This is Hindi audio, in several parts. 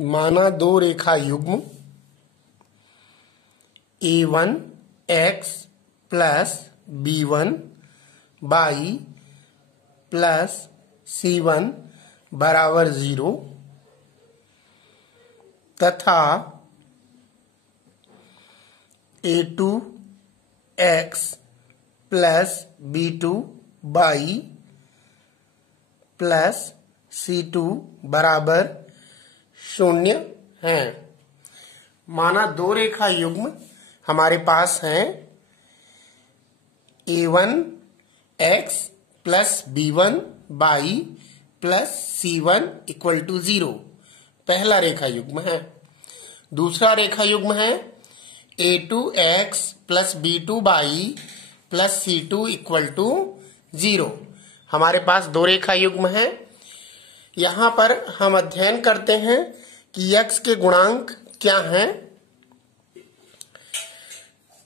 माना दो रेखा युग्म A1 x plus B1 y plus C1 बराबर 0 तथा A2 x plus B2 y plus C2 बराबर 0 है। माना दो रेखा युग्म हमारे पास हैं A1 x plus B1 y plus C1 equal to 0 पहला रेखा युग्म है। दूसरा रेखा युग्म है A2 x plus B2 y plus C2 equal to 0। हमारे पास दो रेखा युग्म है। यहाँ पर हम अध्ययन करते हैं कि x के गुणांक क्या हैं।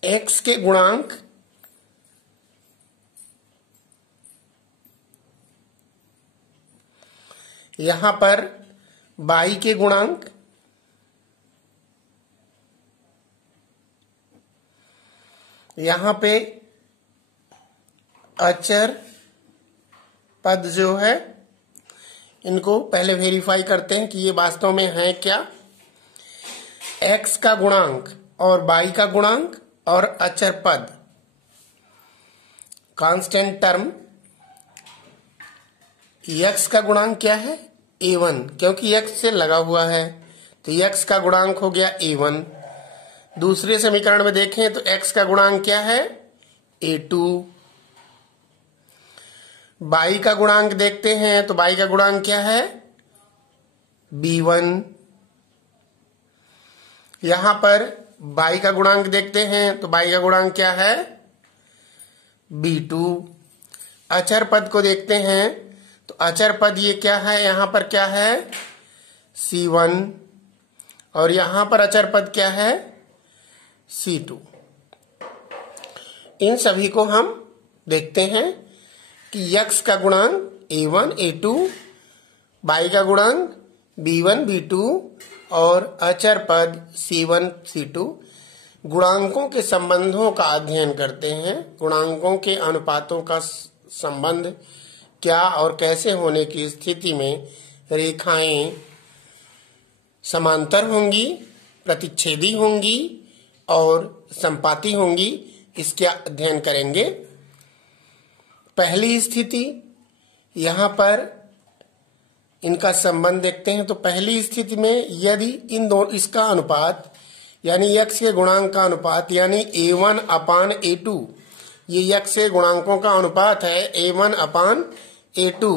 x के गुणांक यहाँ पर y के गुणांक यहाँ पे अचर पद जो है इनको पहले वेरीफाई करते हैं कि ये वास्तव में है क्या। x का गुणांक और y का गुणांक और अचर पद कांस्टेंट टर्म। x का गुणांक क्या है A1 क्योंकि x से लगा हुआ है तो x का गुणांक हो गया A1। दूसरे समीकरण में देखें तो x का गुणांक क्या है A2। y का गुणांक देखते हैं तो y का गुणांक क्या है B1। यहां पर y का गुणांक देखते हैं तो y का गुणांक क्या है B2। अचर पद को देखते हैं तो अचर पद ये क्या है, यहां पर क्या है C1 और यहां पर अचर पद क्या है C2। इन सभी को हम देखते हैं कि x का गुणांक A1 A2, y का गुणांक B1 B2 और अचर पद C1 C2। गुणांकों के संबंधों का अध्ययन करते हैं। गुणांकों के अनुपातों का संबंध क्या और कैसे होने की स्थिति में रेखाएं समांतर होंगी, प्रतिच्छेदी होंगी और संपाती होंगी, इसका अध्ययन करेंगे। पहली स्थिति यहाँ पर इनका संबंध देखते हैं तो पहली स्थिति में यदि इन दोनों इसका अनुपात यानी x के गुणांक का अनुपात यानी A1 अपान A2, ये x के गुणांकों का अनुपात है A1 अपान A2।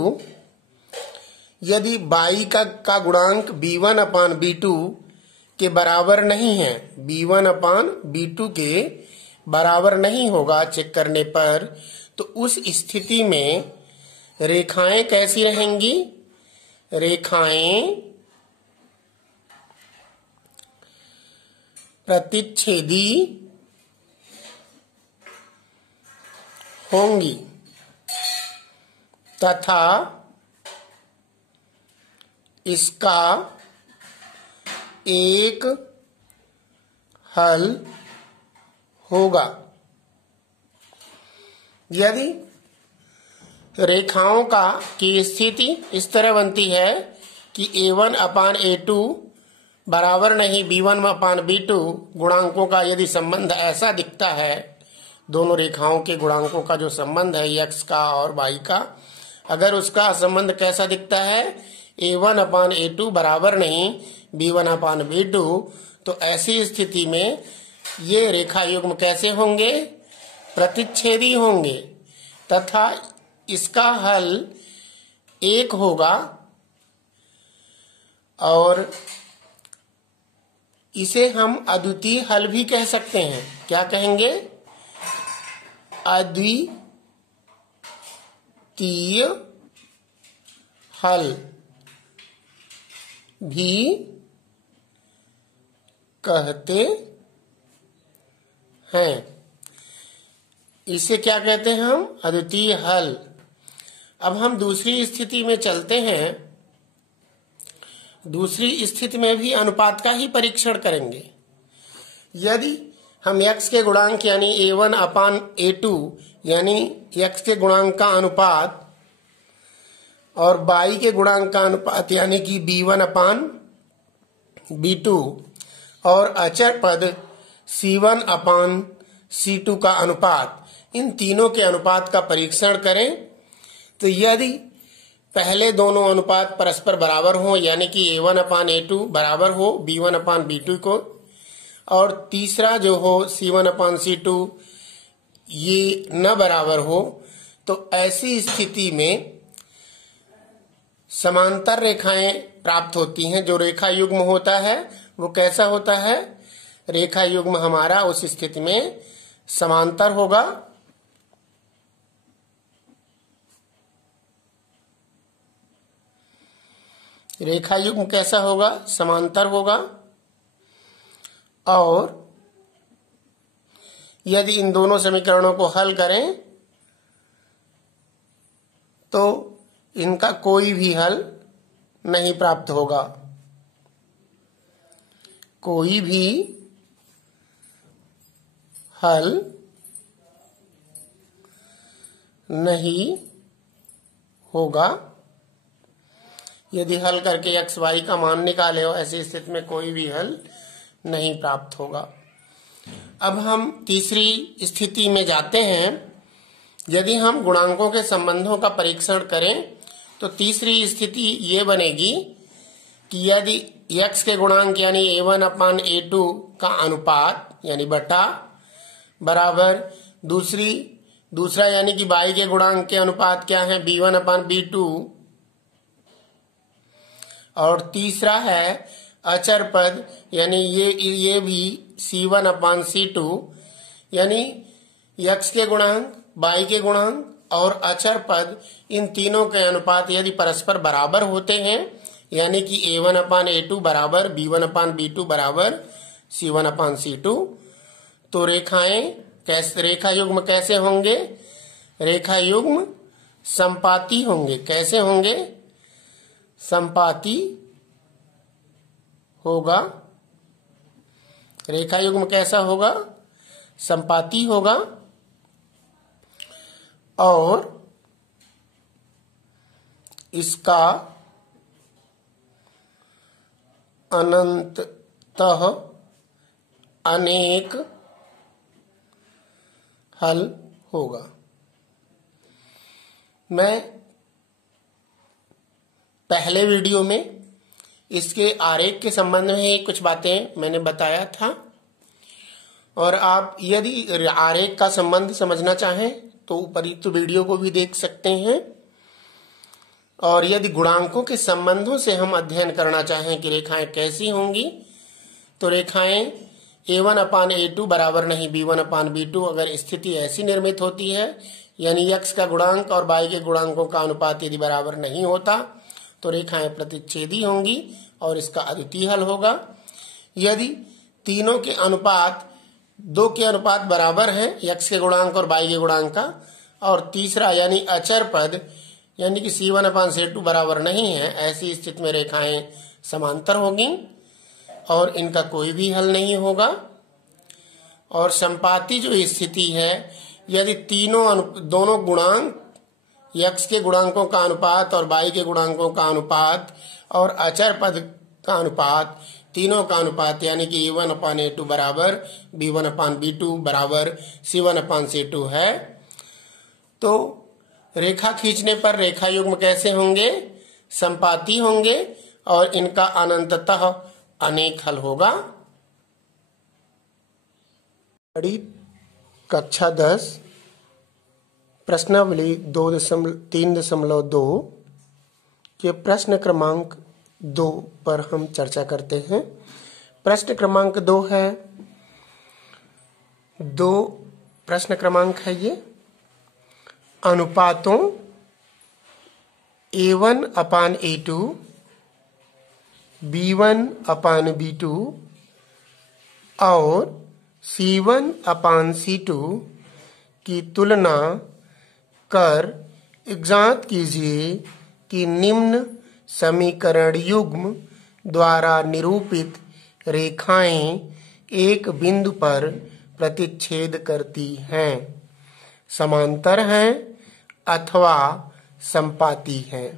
यदि y का गुणांक B1 अपान B2 के बराबर नहीं है, B1 अपान B2 के बराबर नहीं होगा चेक करने पर, तो उस स्थिति में रेखाएं कैसी रहेंगी, रेखाएं प्रतिच्छेदी होंगी तथा इसका एक हल होगा। यदि रेखाओं की स्थिति इस तरह बनती है कि A1 अपान A2 बराबर नहीं B1 अपान B2, गुणांकों का यदि संबंध ऐसा दिखता है, दोनों रेखाओं के गुणांकों का जो संबंध है x का और y का, अगर उसका संबंध कैसा दिखता है A1 अपान A2 बराबर नहीं B1 अपान B2, तो ऐसी स्थिति में ये रेखा युग्म कैसे होंगे, प्रतिच्छेदी होंगे तथा इसका हल एक होगा और इसे हम अद्वितीय हल भी कह सकते हैं। क्या कहेंगे, अद्वितीय हल भी कहते हैं। इसे क्या कहते हैं हम, अद्वितीय हल। अब हम दूसरी स्थिति में चलते हैं दूसरी स्थिति में भी अनुपात का ही परीक्षण करेंगे। यदि हम x के गुणांक यानी a1 अपान a2 यानी x के गुणांक का अनुपात और y के गुणांक का अनुपात यानी कि b1 अपान b2 और अचर पद c1 अपान c2 का अनुपात, इन तीनों के अनुपात का परीक्षण करें तो यदि पहले दोनों अनुपात परस्पर बराबर हो यानी कि a1 अपान a2 बराबर हो b1 अपान b2 को, और तीसरा जो हो c1 अपान c2 ये न बराबर हो, तो ऐसी स्थिति में समांतर रेखाएं प्राप्त होती हैं। जो रेखा युग्म होता है वो कैसा होता है? रेखा युग्म हमारा उस स्थिति में समांतर होगा। रेखा युग्म कैसा होगा? समांतर होगा। और यदि इन दोनों समीकरणों को हल करें तो इनका कोई भी हल नहीं प्राप्त होगा। कोई भी हल नहीं होगा। यदि हल करके x y का मान निकाले हो, ऐसी स्थिति में कोई भी हल नहीं प्राप्त होगा। अब हम तीसरी स्थिति में जाते हैं। यदि हम गुणांकों के संबंधों का परीक्षण करें तो तीसरी स्थिति ये बनेगी कि यदि x के गुणांक यानी a1 अपान a2 का अनुपात यानी बटा बराबर दूसरा यानी कि y के गुणांक के अनुपात क्या है? b1 अपान b2, और तीसरा है अचर पद यानी ये भी c1 अपान c2 यानी x के गुणांक, y के गुणांक और अचर पद, इन तीनों के अनुपात यदि परस्पर बराबर होते हैं यानी कि a1 अपान a2 बराबर b1 अपान b2 बराबर c1 अपान c2, तो रेखा युग्म कैसे होंगे? रेखा युग्म संपाती होंगे। कैसे होंगे? संपाती होगा। रेखा युग्म कैसा होगा? संपाती होगा। और इसका अनंततः अनेक हल होगा। मैं पहले वीडियो में इसके आरेख के संबंध में कुछ बातें मैंने बताया था, और आप यदि आरेख का संबंध समझना चाहें तो उपरोक्त वीडियो को भी देख सकते हैं। और यदि गुणांकों के संबंधों से हम अध्ययन करना चाहें कि रेखाएं कैसी होंगी, तो रेखाएं a1 अपान a2 बराबर नहीं b1 अपान b2 अगर स्थिति ऐसी निर्मित होती है यानी x का गुणांक और y के गुणांकों का अनुपात यदि बराबर नहीं होता तो रेखाएं प्रतिच्छेदी होंगी और इसका अद्वितीय हल होगा। यदि तीनों के अनुपात, दो के अनुपात बराबर हैं x के गुणांक और y के गुणांक का, और तीसरा यानी अचर पद यानी कि c1 अपान c2 बराबर नहीं है, ऐसी स्थिति में रेखाएं समांतर होगी और इनका कोई भी हल नहीं होगा। और संपाती जो स्थिति है, यदि दोनों गुणांक x के गुणांकों का अनुपात और y के गुणांकों का अनुपात और अचर पद का अनुपात, तीनों का अनुपात यानी कि a1 अपान a2 बराबर b1 अपान b2 बराबर c1 अपान c2 है, तो रेखा खींचने पर रेखा युग्म कैसे होंगे? संपाती होंगे और इनका अनंततः अनेक हल होगा। कक्षा 10 प्रश्नावली 3.2 के प्रश्न क्रमांक 2 पर हम चर्चा करते हैं। प्रश्न क्रमांक 2 है, प्रश्न क्रमांक है ये, अनुपातों a1 अपान a2 b1 अपान b2 और c1 अपान c2 की तुलना कर ज्ञात कीजिए कि निम्न समीकरण युग्म द्वारा निरूपित रेखाएं एक बिंदु पर प्रतिच्छेद करती हैं, समांतर हैं अथवा संपाती हैं।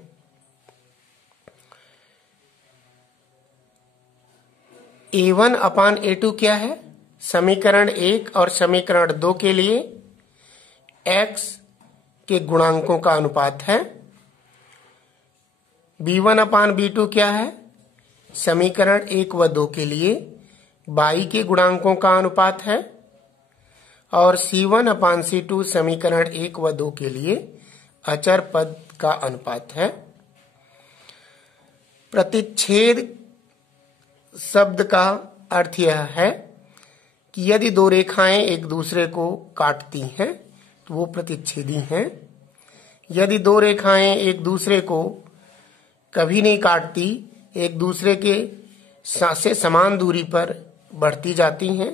A1 अपान A2 क्या है? समीकरण 1 और समीकरण 2 के लिए x के गुणांकों का अनुपात है। B1 अपान B2 क्या है? समीकरण 1 व 2 के लिए y के गुणांकों का अनुपात है। और C1 अपान C2 समीकरण 1 व 2 के लिए अचर पद का अनुपात है। प्रतिच्छेद शब्द का अर्थ यह है कि यदि दो रेखाएं एक दूसरे को काटती हैं तो वो प्रतिच्छेदी हैं। यदि दो रेखाएं एक दूसरे को कभी नहीं काटती, एक दूसरे के से समान दूरी पर बढ़ती जाती हैं,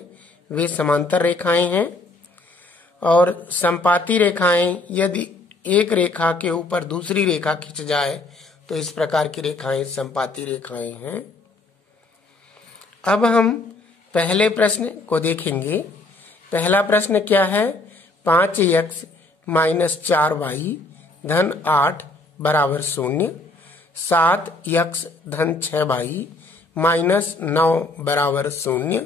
वे समांतर रेखाएं हैं। और संपाती रेखाएं, यदि एक रेखा के ऊपर दूसरी रेखा खिंच जाए तो इस प्रकार की रेखाएं संपाती रेखाएं हैं। अब हम पहले प्रश्न को देखेंगे। पहला प्रश्न क्या है? 5x माइनस 4y धन 8 बराबर 0, 7x धन 6y माइनस 9 बराबर 0।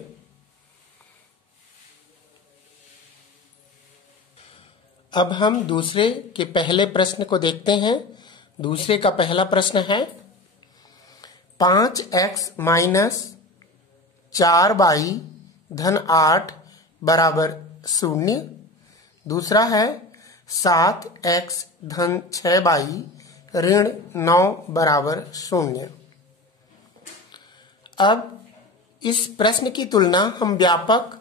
अब हम दूसरे के पहले प्रश्न को देखते हैं। दूसरे का पहला प्रश्न है 5x माइनस 4y धन 8 बराबर 0। दूसरा है 7x धन 6y ऋण 9 बराबर 0। अब इस प्रश्न की तुलना हम व्यापक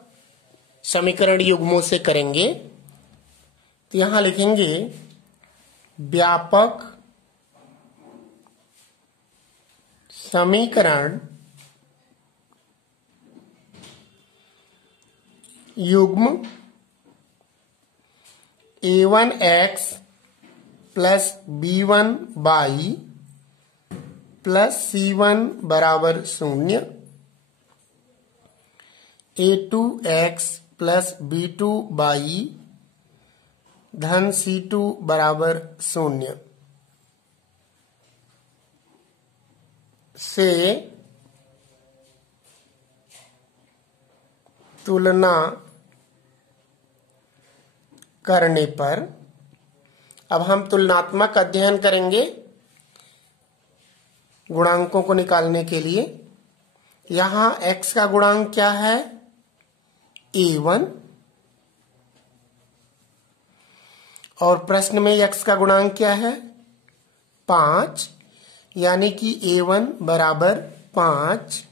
समीकरण युग्मों से करेंगे। तो यहां लिखेंगे व्यापक समीकरण युग्म A1x plus B1y plus C1 बराबर 0, A2x प्लस B2y धन C2 बराबर 0 से तुलना करने पर अब हम तुलनात्मक अध्ययन करेंगे गुणांकों को निकालने के लिए। यहां x का गुणांक क्या है? A1 और प्रश्न में x का गुणांक क्या है? 5, यानी कि A1 बराबर 5।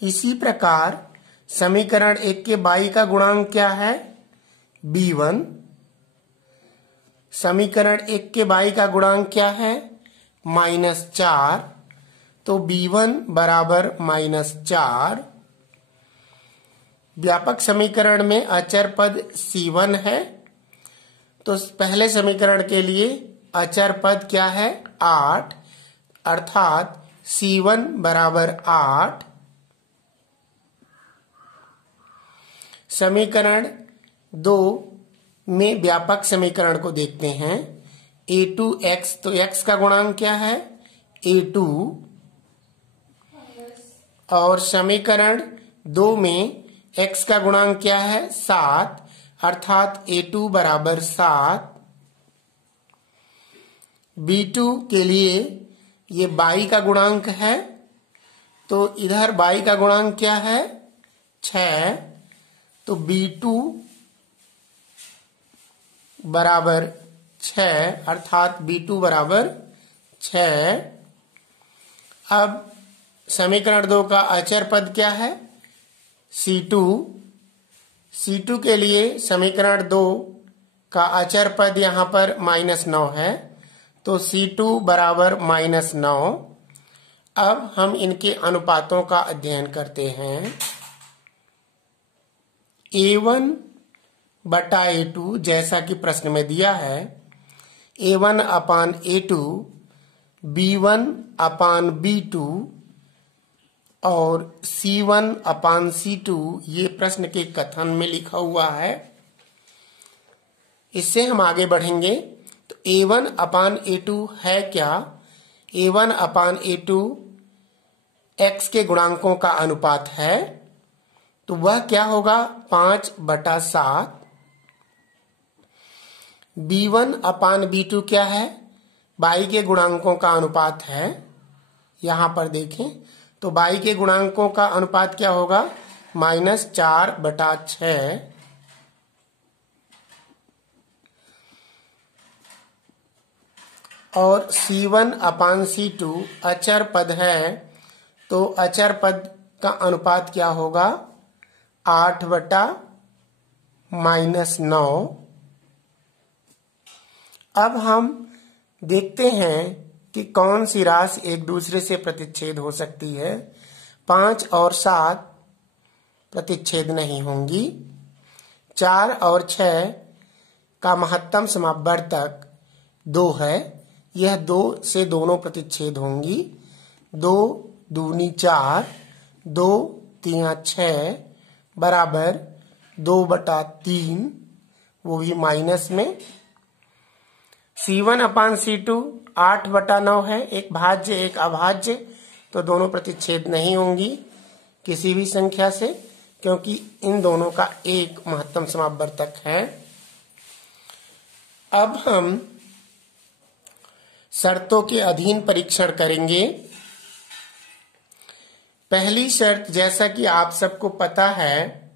इसी प्रकार समीकरण 1 के y का गुणांक क्या है? B1। समीकरण 1 के y का गुणांक क्या है? -4। तो B1 बराबर -4। व्यापक समीकरण में अचर पद C1 है, तो पहले समीकरण के लिए अचर पद क्या है? 8, अर्थात C1 बराबर 8। समीकरण 2 में व्यापक समीकरण को देखते हैं। A2x, तो x का गुणांक क्या है? A2। और समीकरण 2 में x का गुणांक क्या है? 7, अर्थात A2 बराबर 7। B2 के लिए ये y का गुणांक है, तो इधर y का गुणांक क्या है? 6। तो B2 बराबर 6, अर्थात B2 बराबर 6। अब समीकरण 2 का अचर पद क्या है? C2। C2 के लिए समीकरण 2 का अचर पद यहां पर -9 है, तो C2 बराबर -9। अब हम इनके अनुपातों का अध्ययन करते हैं। A1 बटा A2 जैसा कि प्रश्न में दिया है, A1 अपान A2 B1/B2 और C1/C2 ये प्रश्न के कथन में लिखा हुआ है। इससे हम आगे बढ़ेंगे। तो A1/A2 है क्या? A1/A2 x के गुणांकों का अनुपात है, तो वह क्या होगा? 5/7। B1/B2 क्या है? y के गुणांकों का अनुपात है। यहां पर देखें तो y के गुणांकों का अनुपात क्या होगा? -4/6। और C1/C2 अचर पद है, तो अचर पद का अनुपात क्या होगा? 8/-9। अब हम देखते हैं कि कौन सी राशि एक दूसरे से प्रतिच्छेद हो सकती है। 5 और 7 प्रतिच्छेद नहीं होंगी। 4 और 6 का महत्तम समापवर्तक 2 है, यह 2 से दोनों प्रतिच्छेद होंगी। 2 दूनी 4, 2 तिया 6 बराबर 2/3, वो भी माइनस में। C1/C2 8/9 है, एक भाज्य एक अभाज्य, तो दोनों प्रतिच्छेद नहीं होंगी किसी भी संख्या से, क्योंकि इन दोनों का एक महत्तम समापवर्तक है। अब हम शर्तों के अधीन परीक्षण करेंगे। पहली शर्त, जैसा कि आप सबको पता है,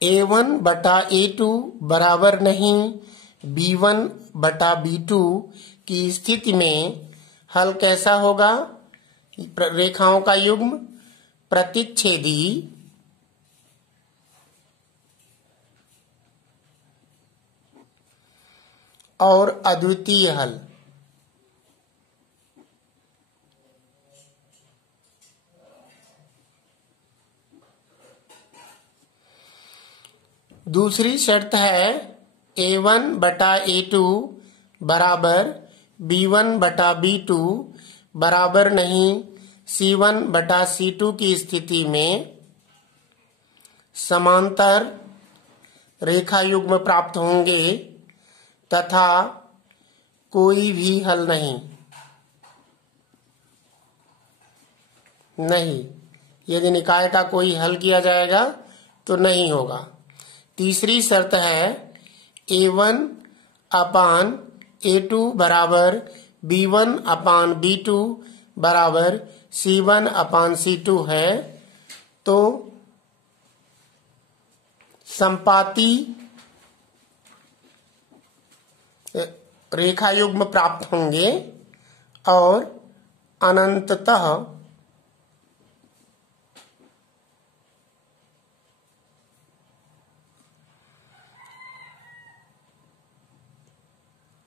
A1/A2 बराबर नहीं B1/B2 की स्थिति में हल कैसा होगा? रेखाओं का युग्म, प्रतिच्छेदी और अद्वितीय हल। दूसरी शर्त है A1/A2 बराबर B1/B2 बराबर नहीं C1/C2 की स्थिति में समांतर रेखा युग्म प्राप्त होंगे तथा कोई भी हल नहीं। यदि निकाय का कोई हल किया जाएगा तो नहीं होगा। तीसरी शर्त है A1/A2 बराबर B1/B2 बराबर C1/C2 है, तो संपाती रेखा युग्म प्राप्त होंगे और अनंततः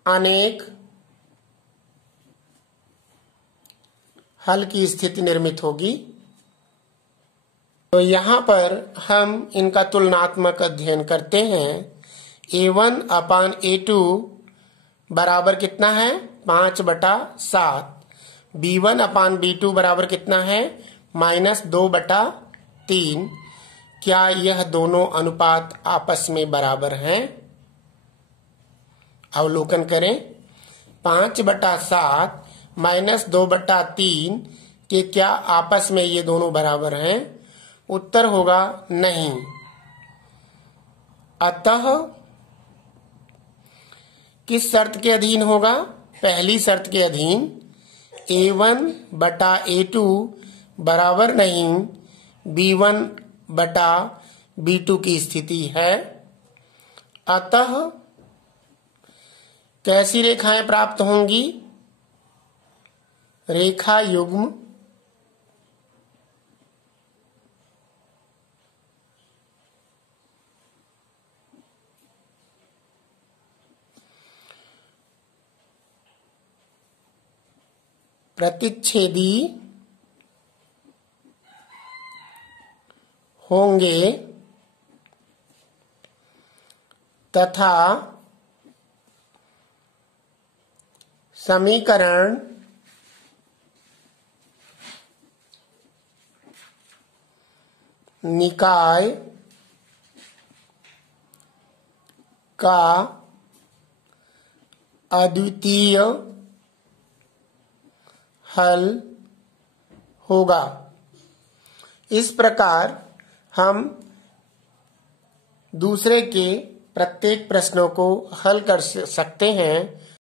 अनेक हल की स्थिति निर्मित होगी। तो यहाँ पर हम इनका तुलनात्मक अध्ययन करते हैं। A1/A2 बराबर कितना है? 5/7। B1/B2 बराबर कितना है? -2/3। क्या यह दोनों अनुपात आपस में बराबर हैं? अवलोकन करें। 5/7 -2/3 के क्या आपस में ये दोनों बराबर हैं? उत्तर होगा नहीं। अतः किस शर्त के अधीन होगा? पहली शर्त के अधीन A1/A2 बराबर नहीं B1/B2 की स्थिति है। अतः कैसी रेखाएं प्राप्त होंगी? रेखा युग्म प्रतिच्छेदी होंगे तथा समीकरण निकाय का अद्वितीय हल होगा। इस प्रकार हम दूसरे के प्रत्येक प्रश्नों को हल कर सकते हैं